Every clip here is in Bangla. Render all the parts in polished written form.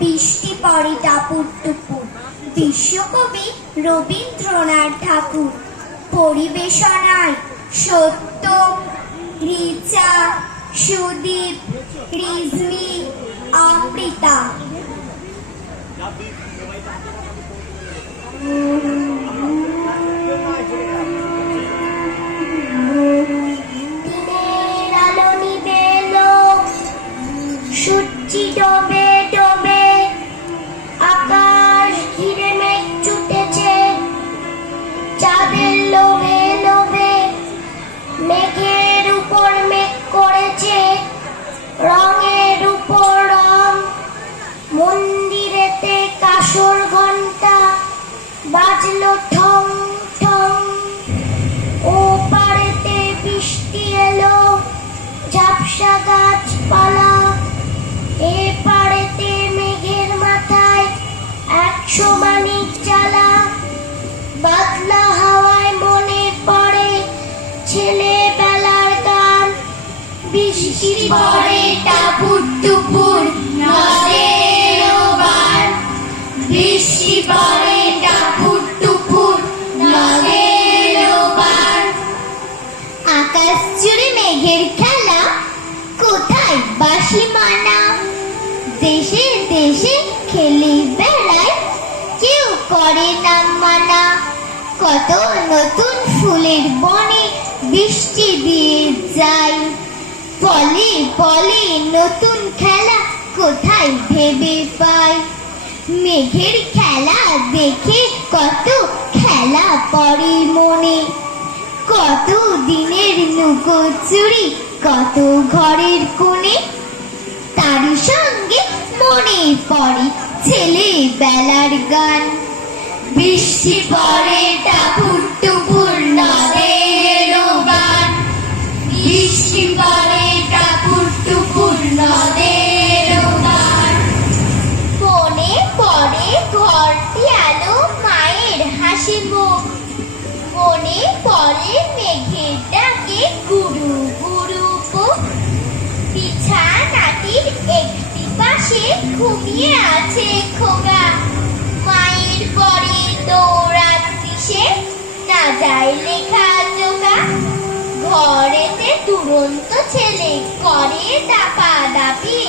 বৃষ্টি পড়ে টাপুর টুপুর। বিশ্বকবি রবীন্দ্রনাথ ঠাকুর। পরিবেশনায় সত্যম, রিচা, সুদীপ, রিজমি, অমৃতা। দিনের আলো নিভে এলো, সূর্যি ডোবে ডোবে, আকাশ ঘিরে মেঘ ছুটেছে, চাঁদের লোভে লোভে মেঘের উপর মেঘ করেছে রঙের উপর রং। মন্দিরেতে কাসর ঘন্টা বাজলো ঠং ঠং। ও পারেতে বৃষ্টি এলো, ঝাপসা গাছপালা। এ পারেতে মেঘের মাথায় 100 মানিক জ্বালা। বাদলা হাওয়ায় মনে পড়ে ছেলেবেলার গান। বৃষ্টি পড়ে টাপুর টুপুর, নদের বান। বৃষ্টি পড়ে টাপুর টুপুর, নদের বান। আকাশ জুড়ে মেঘের খেলা, কোথায় বাসি মানা। দেশে দেশে খেলে বেড়ায়, কেউ করে না মানা। কত নতুন ফুলের বনে বৃষ্টি দিয়ে যায়। পলে পলে নতুন খেলা কোথায় ভেবে পাই। মেঘের খেলা দেখে কত খেলা পড়ে মনে। কত দিনের লুকোচুরি, কত ঘরের কোণে। তারই সঙ্গে মনে পড়ে ছেলেবেলার গান। বৃষ্টি পড়ে টাপুর টুপুর, নদের বান। বৃষ্টি পড়ে টাপুর টুপুর, নদের বান। মনে পড়ে ঘরটি আলো, মায়ের হাসি মুখ। মনে পড়ে মেঘের ডাকে গুরু গুরু বুক। বিছানাটির একটি পাশে ঘুমিয়ে আছে খোকা। মায়ের পরে দৌড়াচ্ছি সে, না যায় লেখা জোকা। ঘরেতে দুরন্ত ছেলে করে দাপাদাপি।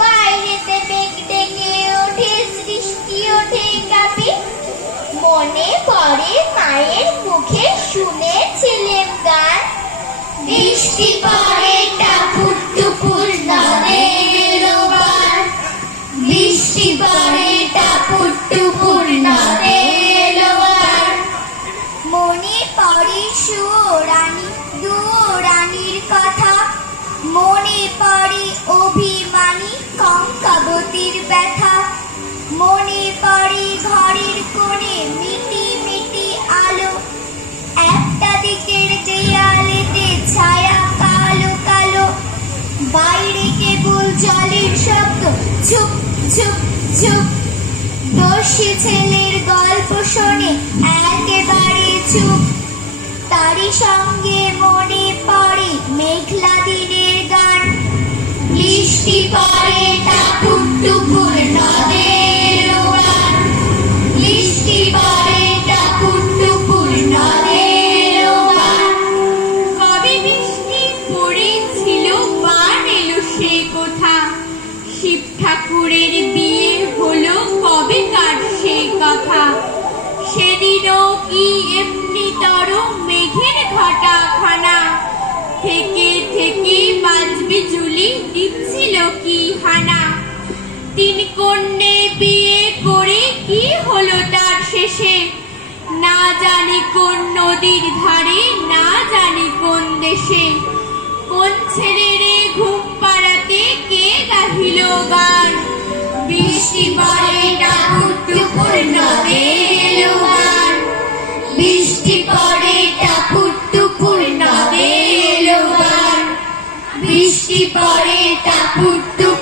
বাইরেতে মেঘ ডেকে ওঠে, সৃষ্টি ওঠে কাঁপি। মনে পড়ে মায়ের মুখে শুনেছিলেম গান। বৃষ্টি পড়ে টাপুর টুপুর, নদের বান। বৃষ্টি পড়ে টাপুর টুপুর, নদের বান। মনে পড়ে সুরানী দুরানীর কথা। মনে পড়ে অভিমানী কঙ্কাবতীর ব্যথা। মনে পড়ে ঘরের কোণে মিটি মিটি আলো। একটা দিকের দেয়ালেতে ছায়া কালো কালো। বাইরে কেবল জলের শব্দ, ঝুপ ঝুপ ঝুপ। দোষী ছেলের গল্প শোনে একেবারে চুপ। তারই সঙ্গে মনে পড়ে মেঘলা দিনের গান। বৃষ্টি পড়ে টাপুর টুপুর, নদের বান। বৃষ্টি পড়ে টাপুর টুপুর, নদের বান। কবে বৃষ্টি পড়েছিল, বান এলো সে কথা। শিব ঠাকুরের বিয়ে হলো, কবে কার সে কথা। সেদিনও কি এমনি তর মেঘের ঘটা খানা। থেকে থেকে বাজবি জুলি, দিচ্ছিল কি হানা। 3 কন্যে বিয়ে করে কি হলো তার শেষে। না জানি কোন নদীর ধারে, না জানি কোন দেশে। কোন ছেলেরে ঘুম পাড়াতে কে গাহিল গান। বৃষ্টি পড়ে টাপুর টুপুর, নদের বান। বৃষ্টি পড়ে টাপুর টুপুর, নদের বান। বৃষ্টি পড়ে টাপুর টুপুর।